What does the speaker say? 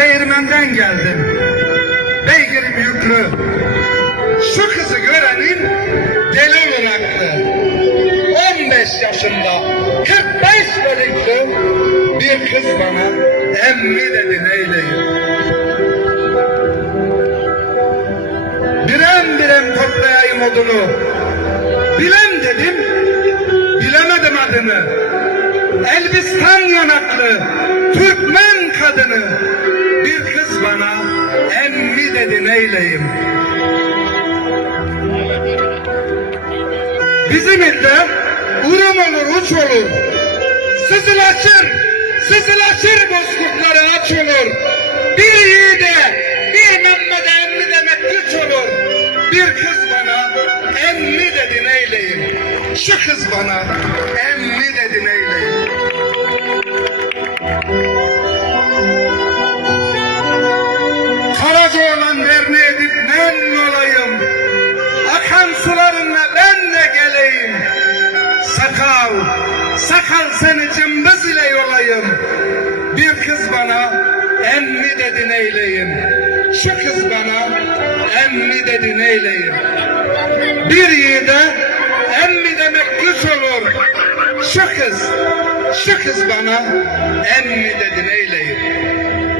değirmenden geldim. Beygirim yüklü. Şu kızı görenin deli bıraktı. 15 yaşında 45 bölüklü bir kız bana emmi dedi neyleyim. Birem birem toplayayım odunu. Bilem dedim, bilemedim adını. Elbistan yanaklı, Türkmen kadını. Dedi neyleyim. Bizim ilde urum olur, uç olur. Sızılaşır, sızılaşır bozkurtları aç olur. Bir yiğide, bir Mehmet'e emmi demek güç olur. Bir kız bana emmi dedi neyleyim. Şu kız bana emmi dedi neyleyim. Sakal, sakal seni cımbız ile yolayım. Bir kız bana emmi dedi neyleyim. Şu kız bana emmi dedi neyleyim. Bir yiğide emmi demek güç olur. Şu kız, şu kız bana emmi dedi neyleyim.